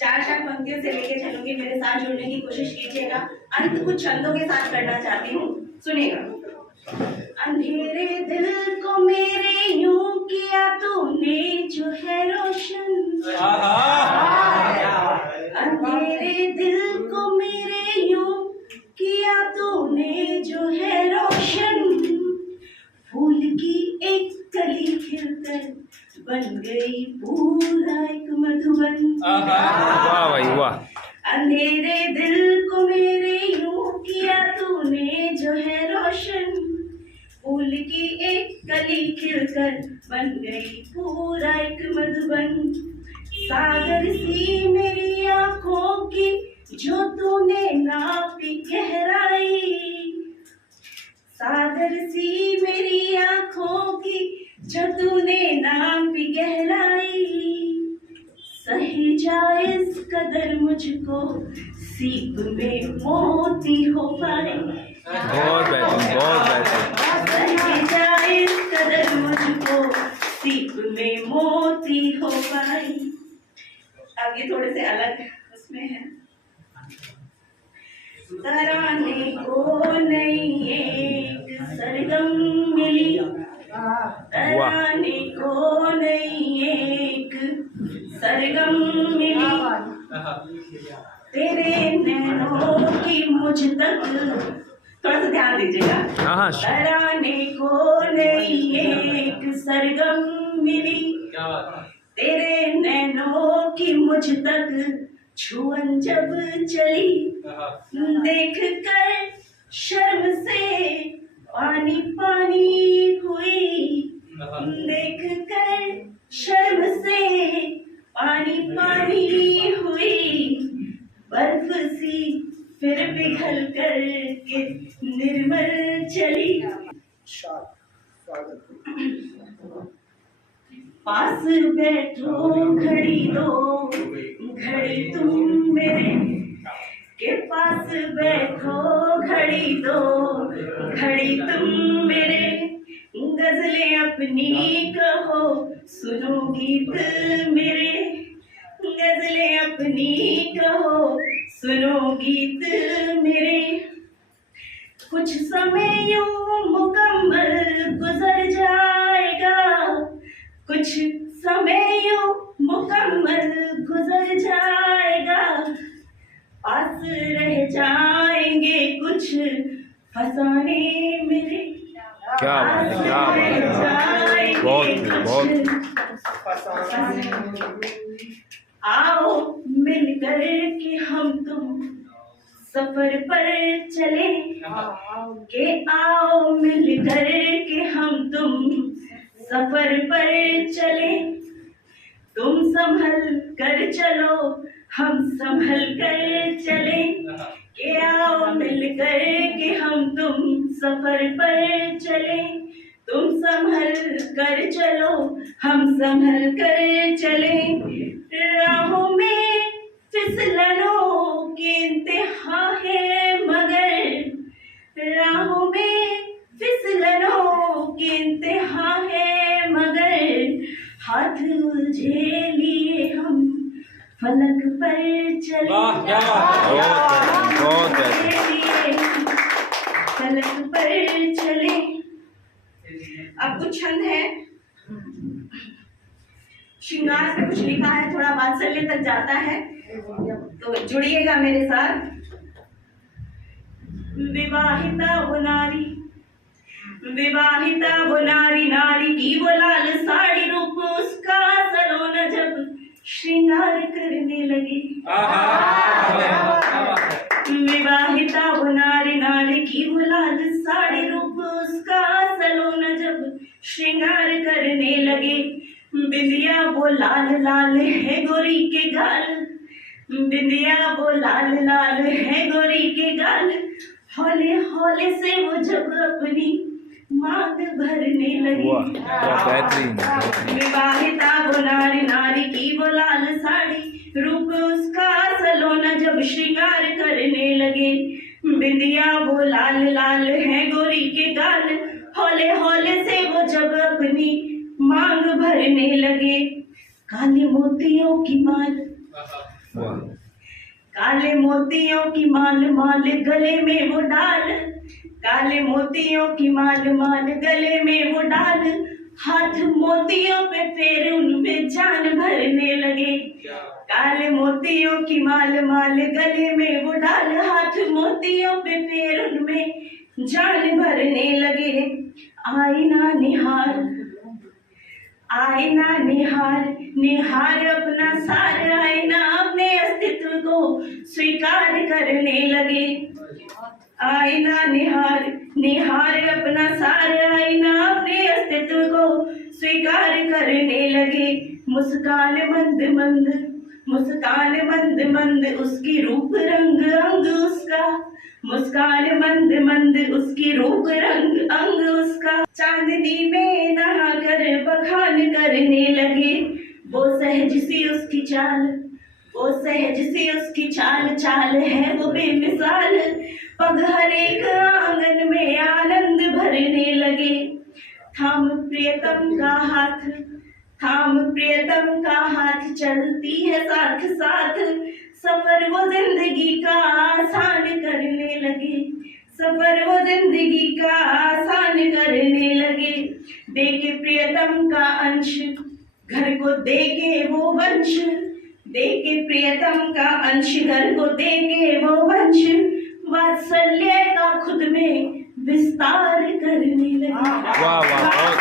4 पंक्तियों से लेके चलूंगी, मेरे साथ जुड़ने की कोशिश कीजिएगा। अंत कुछ छंदों के साथ करना चाहती हूँ, सुनिएगा। अंधेरे दिल को मेरे यूं किया तूने जो है रोशन, अंधेरे दिल को मेरे यूं किया तूने जो है रोशन, फूल की एक कली खिलकर बन गई पूरा एक मधुबन। वाह भाई वाह। अंधेरे दिल को मेरे यूं किया तूने जो है रोशन, फूल की एक कली खिलकर बन गई पूरा एक मधुबन। सागर सी मेरी आंखों की जो तूने नापी गहराई, सागर सी मेरी आंखों की जो तूने नापी गहराई, सही जाए इस कदर मुझको सीप में मोती हो पाए। बहुत बेहतरीन, बहुत बेहतरीन। सही जाए इस कदर मुझको सीप में मोती हो पाए। आगे थोड़े से अलग उसमें है। तराने को नई एक सरगम मिली, तराने को नई एक सरगम मिली, तेरे नैनों की मुझ तक, थोड़ा सा ध्यान दीजिएगा। तराने को नई एक सरगम मिली, तेरे नैनों की मुझ तक छुअन जब चली, देख कर शर्म से पानी पानी हुई, देख कर शर्म से पानी पानी हुई, बर्फ सी फिर पिघल कर के निर्मल चली। पास बैठो घड़ी दो घड़ी तुम मेरे, के पास बैठो घड़ी दो घड़ी तुम मेरे, गजलें अपनी कहो सुनो गीत मेरे, गजलें अपनी कहो सुनो गीत मेरे। कुछ समय यूं मुकम्मल गुजर जाएगा, कुछ समय यूं मुकम्मल गुजर जाएगा, पास रह जाएंगे कुछ फसाने मेरे। क्या बात है, क्या बात है, बहुत आओ मिलकर के हम तुम सफर पर चले, के आओ मिलकर के हम तुम सफर पर चले, तुम संभल कर चलो हम संभल कर चले, के आओ मिलकर के हम तुम सफर पर चले, तुम संभल कर चलो हम संभल कर चले। राहों में फिसलनों की इंतहा है मगर, राहों में फिसलनों की इंतहा है मगर, हाथ उलझे लिए हम फलक पर चले, फलक पर चले। अब कुछ छंद है, श्रृंगार पे कुछ लिखा है, थोड़ा वात्सल्य तक जाता है, तो जुड़िएगा मेरे साथ। विवाहिता वो नारी, विवाहिता वो नारी, नारी की वो लाल साड़ी, रूप उसका सलोना जब श्रृंगार करने लगी। विवाहिता वो नारी, नारी की वो लाल साड़ी, रूप उसका सलोना जब श्रृंगार करने लगे। बिंदिया वो लाल लाल है गोरी के गाल, बिंदिया वो लाल लाल है गोरी के गाल, हौले हौले से वो जब अपनी मांग भरने लगी। विवाहिता वो नारी, नारी की वो लाल साड़ी, रूप उसका सलोना जब श्रृंगार करने लगे। बिंदिया वो लाल लाल है गोरी के गाल, हौले हौले से वो जब अपनी मांग भरने लगे। काले मोतियों की माल, काले मोतियों की माल माल गले में वो डाल, काले मोतियों की माल माल गले में वो डाल, हाथ मोतियों पे फेर उनमें जान भरने लगे। काले मोतियों की माल माल गले में वो डाल, हाथ मोतियों पे फेर उनमें जान भरने लगे। आईना निहार, आईना निहार, निहार अपना सार, आईना अपने अस्तित्व को स्वीकार करने लगे। आईना निहार, निहार अपना सार, आईना अपने अस्तित्व को स्वीकार करने लगे। मुस्कान मंद मंद, मुस्कान मंद मंद उसकी रूप रंग अंग उसका, मुस्कान मंद मंद उसकी रूप रंग अंग उसका। चांदनी में नहा कर बखान करने लगे। वो सहज सी उसकी चाल, वो सहज सी उसकी चाल, चाल है वो बेमिसाल। पग हर एक आंगन में आनंद भरने लगे। थाम प्रियतम का हाथ, थाम प्रियतम का हाथ, चलती है साथ साथ। सफर वो जिंदगी का आसान करने लगे, सफर वो जिंदगी का आसान करने लगे। देके प्रियतम का अंश, घर को देके वो वंश, देके प्रियतम का अंश, घर को देके वो वंश। वात्सल्य का खुद में विस्तार करने लगे। वाह वाह, बहुत